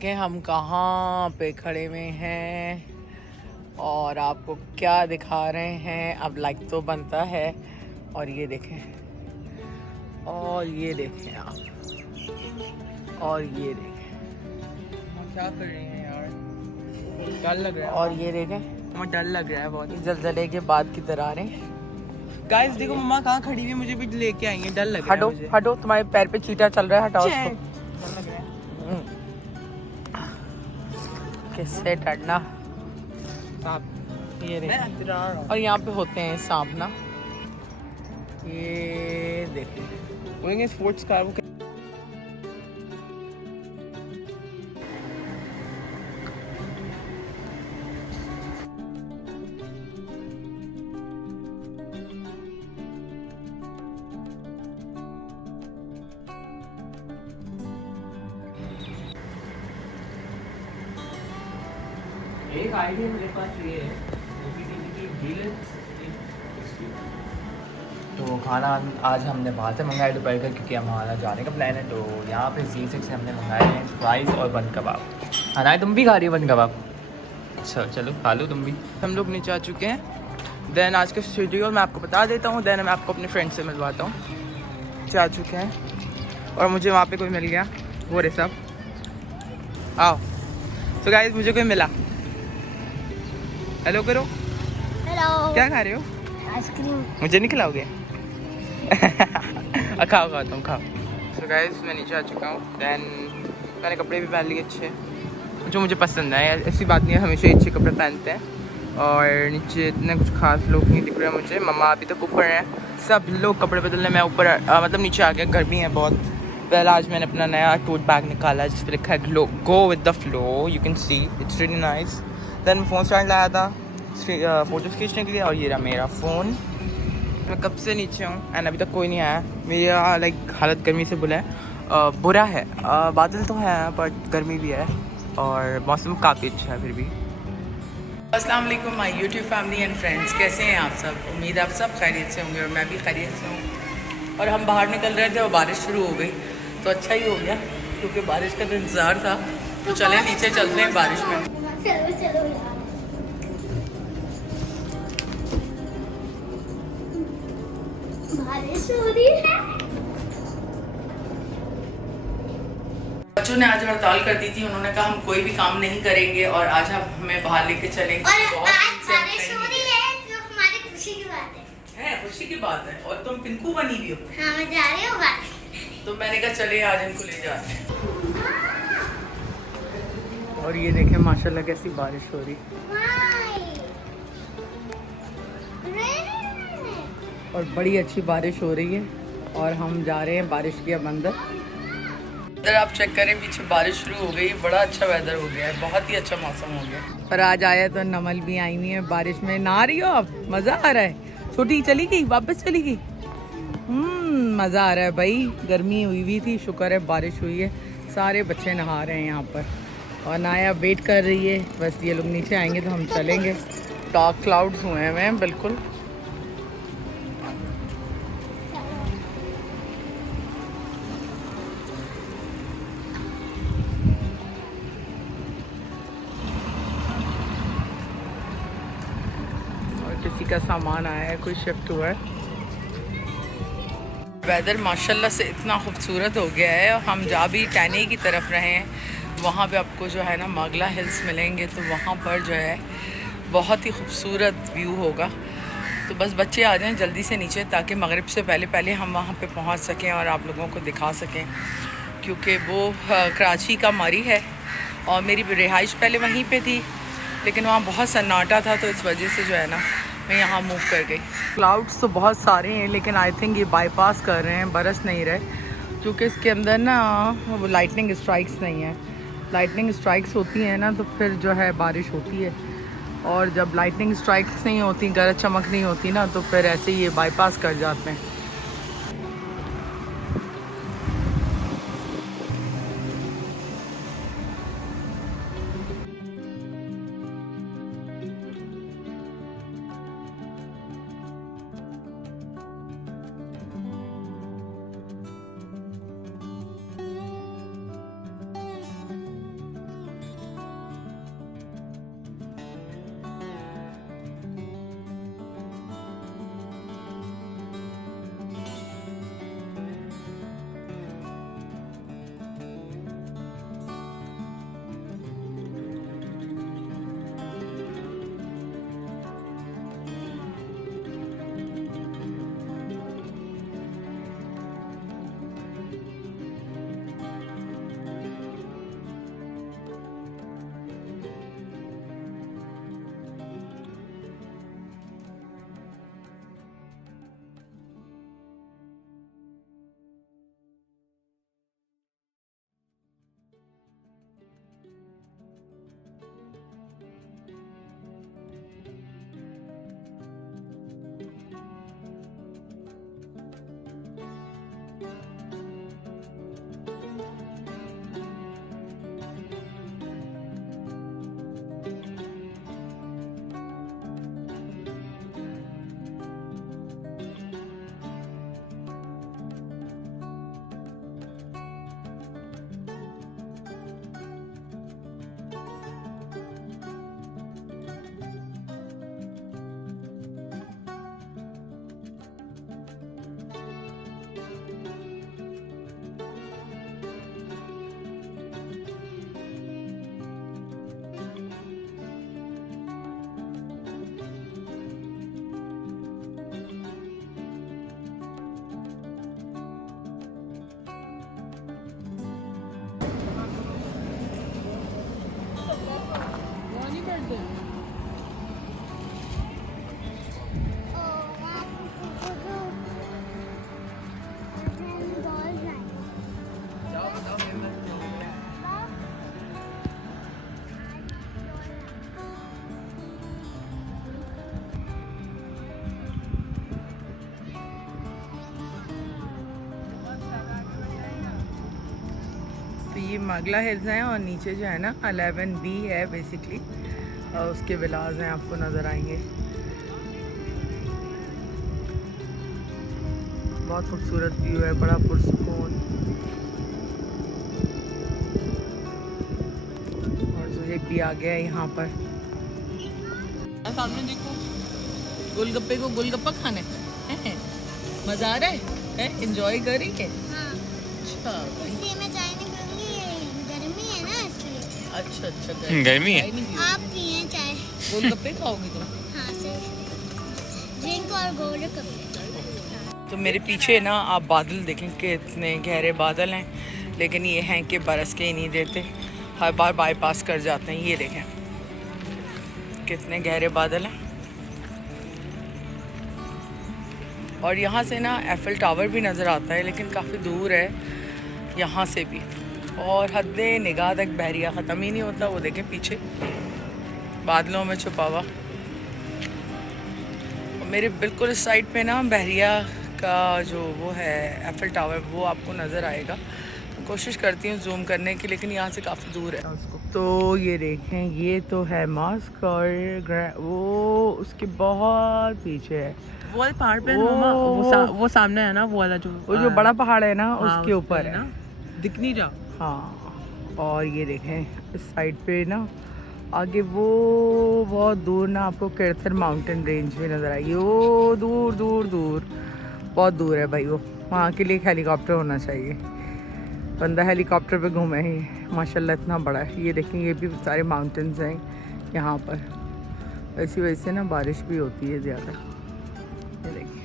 देखें हम कहाँ पे खड़े हुए हैं और आपको क्या दिखा रहे हैं। अब लाइक तो बनता है। और ये देखें आप, और ये देखें क्या कर रही हैं यार, डर लग रहा है। और ये देखें हमें डर लग रहा है बहुत। जलजले के बाद की दरारें। गाइस देखो मम्मा कहाँ खड़ी हुई है, मुझे भी लेके आई है, डर लग रहा है हटो मुझे। हटो, तुम्हारे पैर पे चीटा चल रहा है, हटाओ उसको। डर लग रहा है। किससे डरना। सांप। ये मैं देखें, अंदर आ रहा हूँ। और यहाँ पे होते हैं सांप ना, ये देखें। बोलेंगे स्पोर्ट्स कार वो एक आइडिया मेरे पास ये है तो खाना आज हमने बाहर से मंगाया दोपहर का, क्योंकि हमारा जाने का प्लान है। तो यहाँ पे Z6 से हमने मंगाए हैं फ्राइज़ और बन कबाब। अनाया तुम भी खा रही हो बन कबाब? अच्छा चलो खा लो तुम भी। हम लोग नीचे आ चुके हैं। देन आज का शेड्यूल मैं आपको बता देता हूँ, देन मैं आपको अपने फ्रेंड से मिलवाता हूँ। नीचे आ चुके हैं और मुझे वहाँ पे कोई मिल गया, वो रे सब आओ। तो गाइस मुझे कोई मिला, हेलो करो। हेलो। क्या खा रहे हो? आइसक्रीम। मुझे नहीं खिलाओगे? खाओ खाओ तुम खाओ। तो गाइस मैं नीचे आ चुका हूँ। देन मैंने कपड़े भी पहन लिए अच्छे, जो मुझे पसंद है। ऐसी बात नहीं है, हमेशा ही अच्छे कपड़े पहनते हैं। और नीचे इतने कुछ खास लोग नहीं दिख रहे मुझे। मम्मा अभी तक ऊपर हैं, सब लोग कपड़े बदलने। मैं ऊपर मतलब नीचे आ गया, गर्मी है बहुत। पहला आज मैंने अपना नया टोट बैग निकाला जिस पर लिखा है go with the flow, you can see it's really nice. Then मैं फ़ोन स्टैंड लाया था फ़ोटोज़ खींचने के लिए, और ये रहा मेरा फ़ोन। मैं कब से नीचे हूँ एंड अभी तक कोई नहीं आया। मेरा लाइक हालत गर्मी से बुरा है। बादल तो है बट गर्मी भी है और मौसम काफ़ी अच्छा है फिर भी। अस्सलाम वालेकुम my YouTube family and friends, कैसे हैं आप सब? उम्मीद है आप सब खैरियत से होंगे और मैं भी खैरियत से हूँ। और हम बाहर निकल रहे थे और बारिश शुरू हो गई, तो अच्छा ही हो गया क्योंकि बारिश का तो इंतज़ार था। तो चले नीचे चलते हैं बारिश में। चलो चलो यार, बारिश हो रही है। बच्चों ने आज हड़ताल कर दी थी, उन्होंने कहा हम कोई भी काम नहीं करेंगे और आज हम हमें बाहर लेके चलेंगे। और बहुत आज दिन से हम बारिश कहीं हो नहीं रही है तो हमारी खुशी की बात है, खुशी की बात है। और तुम पिंकू बनी भी हो, हाँ मैं जा रही हूँ बारिश। तो मैंने कहा चले आज इनको ले जाते हैं। और ये देखें माशाल्लाह कैसी बारिश हो रही, और बड़ी अच्छी बारिश हो रही है। और हम जा रहे हैं बारिश के अब अंदर। इधर आप चेक करें, पीछे बारिश शुरू हो गई, बड़ा अच्छा वेदर हो गया है, बहुत ही अच्छा मौसम हो गया। और आज आया तो नमल भी आई हुई है बारिश में। नहा रही हो आप? मज़ा आ रहा है? छोटी चली गई, वापस चली गई। मज़ा आ रहा है भाई। गर्मी हुई हुई थी, शुक्र है बारिश हुई है। सारे बच्चे नहा रहे हैं यहाँ पर और नाया वेट कर रही है। बस ये लोग नीचे आएंगे तो हम चलेंगे। डार्क क्लाउड्स हुए हैं बिल्कुल। किसी का सामान आया है, कोई शिफ्ट हुआ है। वेदर माशाल्लाह से इतना खूबसूरत हो गया है। हम जा भी टैने की तरफ रहे हैं, वहाँ पे आपको जो है ना मागला हिल्स मिलेंगे, तो वहाँ पर जो है बहुत ही खूबसूरत व्यू होगा। तो बस बच्चे आ जाएं जल्दी से नीचे, ताकि मगरिब से पहले पहले हम वहाँ पे पहुँच सकें और आप लोगों को दिखा सकें, क्योंकि वो कराची का मारी है और मेरी रिहाइश पहले वहीं पे थी, लेकिन वहाँ बहुत सन्नाटा था, तो इस वजह से जो है ना मैं यहाँ मूव कर गई। क्लाउड्स तो बहुत सारे हैं, लेकिन आई थिंक ये बाईपास कर रहे हैं, बरस नहीं रहे, क्योंकि इसके अंदर ना वो लाइटनिंग स्ट्राइक्स नहीं है। लाइटनिंग स्ट्राइक्स होती हैं ना तो फिर जो है बारिश होती है, और जब लाइटनिंग स्ट्राइक्स नहीं होती, गरज चमक नहीं होती ना, तो फिर ऐसे ही ये बाईपास कर जाते हैं। तो ये मगला हिल्स हैं और नीचे जो है ना 11B है बेसिकली, और उसके विलाज हैं आपको नज़र आएंगे। बहुत खूबसूरत व्यू है, बड़ा पुरसुकून। और ज़ुहैब भी आ गया है यहाँ पर। सामने देखो, गोलगप्पे को गोलगप्पा खाने मज़ा आ रहा है, एंजॉय कर रही है। हाँ, अच्छा इसलिए मैं चाय नहीं पीऊंगी, गर्मी है ना इसलिए। अच्छा अच्छा, गर्मी है। आप पिए चाय। गोलगप्पे खाओगी तुम? हाँ सर, ड्रिंक और गोलगप्पे। तो मेरे पीछे ना आप बादल देखें कि इतने गहरे बादल हैं, लेकिन ये हैं कि बरस के ही नहीं देते, हर बार बाईपास कर जाते हैं। ये देखें कितने गहरे बादल हैं। और यहाँ से ना एफिल टावर भी नज़र आता है, लेकिन काफ़ी दूर है यहाँ से भी। और हद निगाह तक बहरिया ख़त्म ही नहीं होता। वो देखें पीछे बादलों में छुपा हुआ। और मेरे बिल्कुल इस साइड पे ना बहरिया का जो वो है एफिल टावर, वो आपको नज़र आएगा। कोशिश करती हूँ जूम करने की, लेकिन यहाँ से काफ़ी दूर है उसको। तो ये देखें, ये तो है मॉस्क, और वो उसके बहुत पीछे है वो वाले पहाड़ पे वो सामने है ना, वो वाला जो बड़ा पहाड़ है ना, उसके ऊपर है। दिख नहीं रहा। हाँ, और ये देखें इस साइड पे ना आगे वो बहुत दूर ना आपको किरथर माउंटेन रेंज भी नज़र आएगी। वो दूर दूर दूर बहुत दूर है भाई। वो वहाँ के लिए एक हेलीकॉप्टर होना चाहिए, बंदा हेलीकॉप्टर पे घूमे ही। माशाल्लाह इतना बड़ा है। ये देखें, ये भी सारे माउंटेन्स हैं यहाँ पर। ऐसी वजह से ना बारिश भी होती है ज़्यादा। ये देखिए,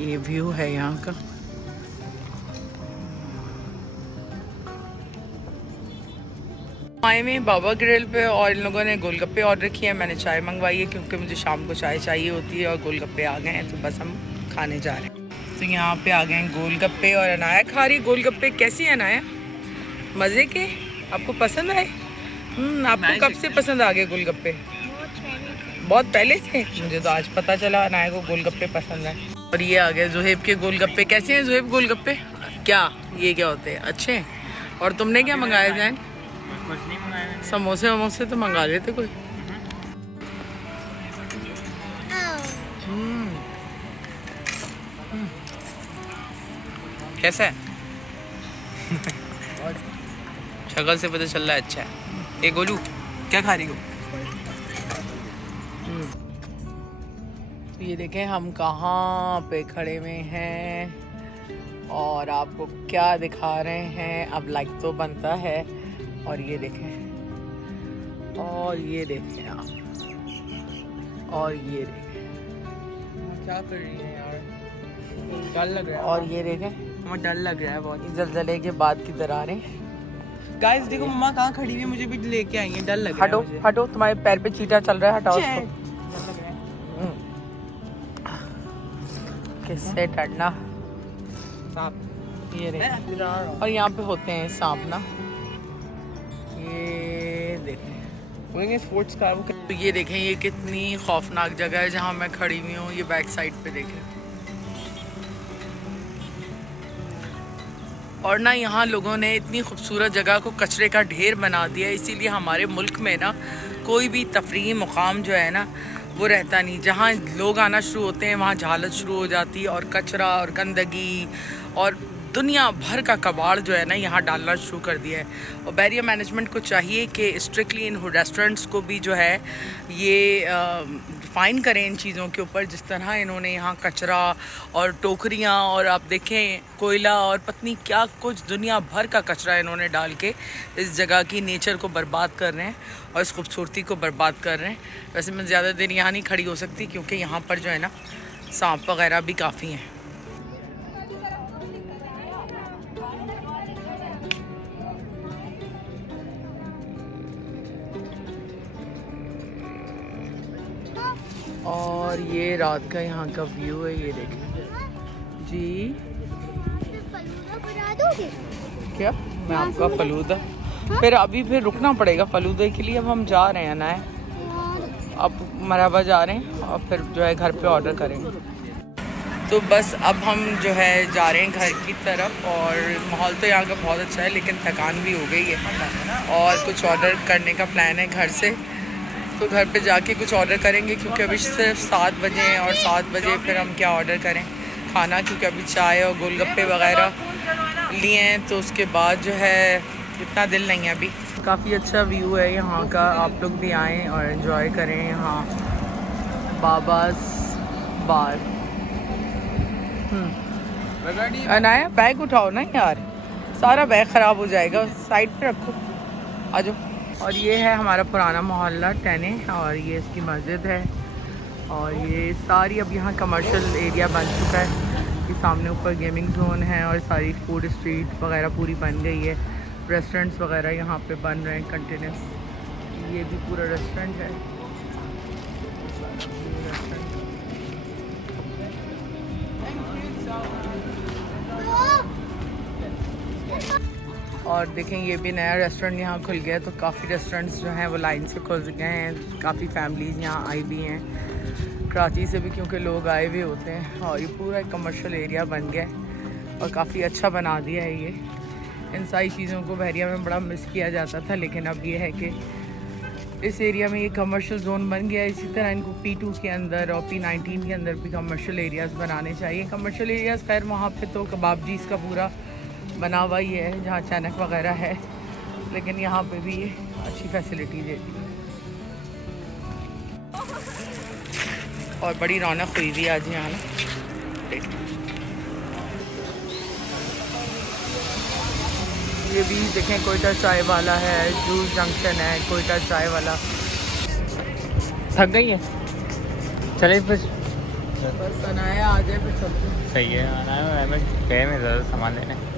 ये व्यू है यहाँ का। आए में बाबा ग्रिल पे, और इन लोगों ने गोलगप्पे ऑर्डर किए हैं। मैंने चाय मंगवाई है क्योंकि मुझे शाम को चाय चाहिए होती है, और गोलगप्पे आ गए हैं तो बस हम खाने जा रहे हैं। तो यहाँ पे आ गए हैं गोलगप्पे, और अनाया खा रही गोलगप्पे। कैसी है अनाया? मज़े के? आपको पसंद आए? आपको कब से पसंद आ गए गोलगप्पे? बहुत पहले से? मुझे तो आज पता चला अनाया को गोलगप्पे पसंद है। और ये आ गए ज़ुहैब के गोलगप्पे। कैसे हैं ज़ुहैब गोलगप्पे? क्या ये क्या होते हैं? अच्छे हैं। और तुमने क्या मंगाया जाए? समोसे वमोसे तो मंगा लेते कोई। कैसा है? शक्ल से पता चल रहा है अच्छा है। ए गोलू, क्या खा रही हो? तो ये देखें हम कहाँ पे खड़े हुए हैं और आपको क्या दिखा रहे हैं। अब लाइक तो बनता है। और ये देखें, और ये देखें आप, और ये देखें क्या कर रही है यार, डर लग रहा है। और ये देखें, मुझे डर लग रहा है बहुत। जलजले के बाद की दरारें। गाइस देखो मम्मा कहाँ खड़ी हुई है, मुझे भी लेके आई है। डर लग रहा है हटो मुझे। हटो, तुम्हारे पैर पे चीटा चल रहा है, हटाओ उसको। डर लग रहा है। किससे डरना? सांप। ये देखें, और यहाँ पे होते हैं सांप ना। ये देखें, स्पोर्ट्स कार। तो ये देखें, ये कितनी खौफनाक जगह है जहाँ मैं खड़ी हुई हूँ। ये बैक साइड पे देखें। और ना यहाँ लोगों ने इतनी खूबसूरत जगह को कचरे का ढेर बना दिया, इसीलिए हमारे मुल्क में ना कोई भी तफरीही मुकाम जो है ना वो रहता नहीं। जहाँ लोग आना शुरू होते हैं वहाँ जहालत शुरू हो जाती है, और कचरा और गंदगी और दुनिया भर का कबाड़ जो है ना यहाँ डालना शुरू कर दिया है। और बहरिया मैनेजमेंट को चाहिए कि स्ट्रिक्टली इन रेस्टोरेंट्स को भी जो है ये फ़ाइन करें इन चीज़ों के ऊपर। जिस तरह इन्होंने यहाँ कचरा और टोकरियाँ, और आप देखें कोयला और पत्नी क्या कुछ दुनिया भर का कचरा इन्होंने डाल के इस जगह की नेचर को बर्बाद कर रहे हैं और इस खूबसूरती को बर्बाद कर रहे हैं। वैसे मैं ज़्यादा देर यहाँ नहीं खड़ी हो सकती क्योंकि यहाँ पर जो है ना सांप वगैरह भी काफ़ी हैं। ये रात का यहाँ का व्यू है, ये देखें जी। फलूदा बना दोगे? क्या मैं आपका फलूदा? फिर अभी फिर रुकना पड़ेगा फलूदे के लिए। अब हम जा रहे हैं ना, अब मरहबा जा रहे हैं और फिर जो है घर पे ऑर्डर करेंगे। तो बस अब हम जो है जा रहे हैं घर की तरफ। और माहौल तो यहाँ का बहुत अच्छा है, लेकिन थकान भी हो गई है और कुछ ऑर्डर करने का प्लान है घर से। तो घर पे जाके कुछ ऑर्डर करेंगे, क्योंकि अभी सिर्फ 7 बजे हैं और 7 बजे फिर हम क्या ऑर्डर करें खाना, क्योंकि अभी चाय और गोलगप्पे वगैरह लिए हैं। तो उसके बाद जो है इतना दिल नहीं है अभी। काफ़ी अच्छा व्यू है यहाँ का, आप लोग भी आएँ और एंजॉय करें यहाँ बाबास बार। अनाया बैग उठाओ ना यार, सारा बैग ख़राब हो जाएगा, साइड पे रखो, आ जाओ। और ये है हमारा पुराना मोहल्ला टैने, और ये इसकी मस्जिद है। और ये सारी अब यहाँ कमर्शियल एरिया बन चुका है। ये सामने ऊपर गेमिंग जोन है और सारी फूड स्ट्रीट वगैरह पूरी बन गई है। रेस्टोरेंट्स वगैरह यहाँ पे बन रहे हैं कंटिन्यूस। ये भी पूरा रेस्टोरेंट है। और देखें ये भी नया रेस्टोरेंट यहाँ खुल गया है। तो काफ़ी रेस्टोरेंट्स जो हैं वो लाइन से खुल गए हैं। काफ़ी फैमिलीज़ यहाँ आई भी हैं कराची से भी, क्योंकि लोग आए हुए होते हैं। और ये पूरा एक कमर्शियल एरिया बन गया है और काफ़ी अच्छा बना दिया है ये। इन सारी चीज़ों को बहरिया में बड़ा मिस किया जाता था, लेकिन अब ये है कि इस एरिया में ये कमर्शियल जोन बन गया है। इसी तरह इनको P2 के अंदर और P19 के अंदर भी कमर्शियल एरियाज़ बनाने चाहिए। कमर्शियल एरियाज़ खैर वहाँ पे तो कबाबजीज़ का पूरा बना हुआ ही है, जहाँ चानक वगैरह है, लेकिन यहाँ पे भी ये अच्छी फैसिलिटी देती है। और बड़ी रौनक हुई थी आज यहाँ ना। ये भी देखें कोयटा चाय वाला है, जूस जंक्शन है, कोयटा चाय वाला। थक गई है, चले फिर बस अनाया आ जाए फिर चलते। सही है, आना है मैं गए में ज़्यादा सामान लेने।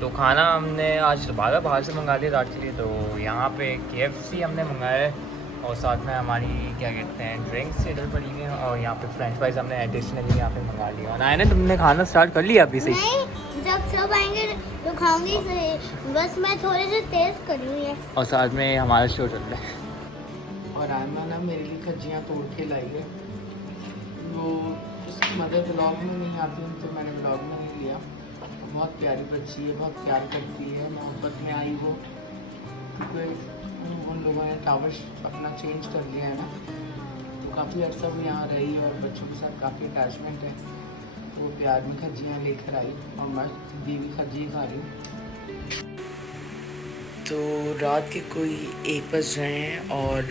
तो खाना हमने आज बाहर से मंगा लिया रात के लिए। तो यहाँ पे KFC हमने मंगाया है और साथ में हमारी क्या कहते हैं ड्रिंक्स इधर पड़ी हुई हैं। और यहाँ पे फ्रेंच फ्राइज हमने एडिशनली यहाँ पे मंगा लिया। और ना तुमने खाना स्टार्ट कर लिया अभी से? नहीं, जब सब आएंगे तो खाऊंगी, बस मैं थोड़े से टेस्ट करूँगी। और साथ में हमारा शो चल रहा है। और आयमा ना मेरे लिए खज्जियाँ तोड़ के लाई है। वो उसकी मदद ब्लॉग में नहीं आती, तो मैंने ब्लॉग में नहीं लिया। बहुत प्यारी बच्ची है, बहुत प्यार करती है, मोहब्बत में आई वो, क्योंकि उन लोगों ने टावर अपना चेंज कर लिया है ना, तो काफ़ी अर्सा वो यहाँ रही और बच्चों के साथ काफ़ी अटैचमेंट है। तो वो प्यार में खज्जियाँ लेकर आई और मैं बीवी खज्जी खा रही हूँ। तो रात के कोई 1 बज रहे हैं और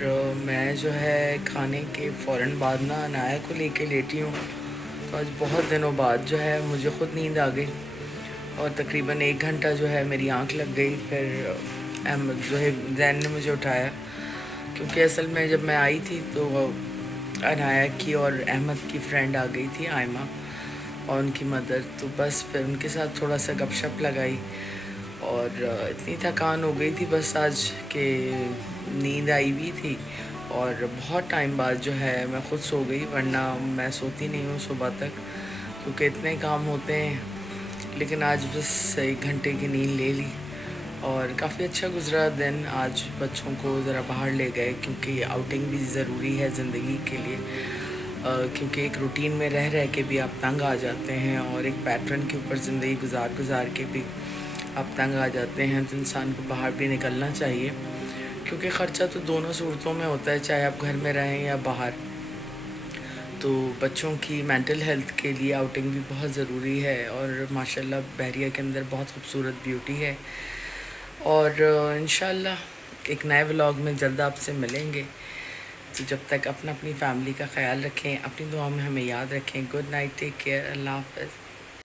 मैं जो है खाने के फ़ौरन बाद ना अनाया को लेके लेटी हूँ। तो आज बहुत दिनों बाद जो है मुझे ख़ुद नींद आ गई और तकरीबन 1 घंटा जो है मेरी आंख लग गई। फिर अहमद जो है जैन ने मुझे उठाया, क्योंकि असल में जब मैं आई थी तो अनाया की और अहमद की फ्रेंड आ गई थी आयमा और उनकी मदर। तो बस फिर उनके साथ थोड़ा सा गपशप लगाई और इतनी थकान हो गई थी बस आज के नींद आई भी थी। और बहुत टाइम बाद जो है मैं ख़ुद सो गई, वरना मैं सोती नहीं हूँ सुबह तक, क्योंकि इतने काम होते हैं। लेकिन आज बस 1 घंटे की नींद ले ली और काफ़ी अच्छा गुजरा दिन। आज बच्चों को ज़रा बाहर ले गए, क्योंकि आउटिंग भी ज़रूरी है ज़िंदगी के लिए। क्योंकि एक रूटीन में रह रह के भी आप तंग आ जाते हैं और एक पैटर्न के ऊपर ज़िंदगी गुजार के भी आप तंग आ जाते हैं। तो इंसान को बाहर भी निकलना चाहिए, क्योंकि ख़र्चा तो दोनों सूरतों में होता है, चाहे आप घर में रहें या बाहर। तो बच्चों की मेंटल हेल्थ के लिए आउटिंग भी बहुत ज़रूरी है। और माशाल्लाह बहरिया के अंदर बहुत खूबसूरत ब्यूटी है। और इंशाल्लाह एक नए व्लॉग में जल्द आपसे मिलेंगे। तो जब तक अपनी फैमिली का ख्याल रखें, अपनी दुआ में हमें याद रखें। गुड नाइट, टेक केयर, अल्लाह हाफ़िज़।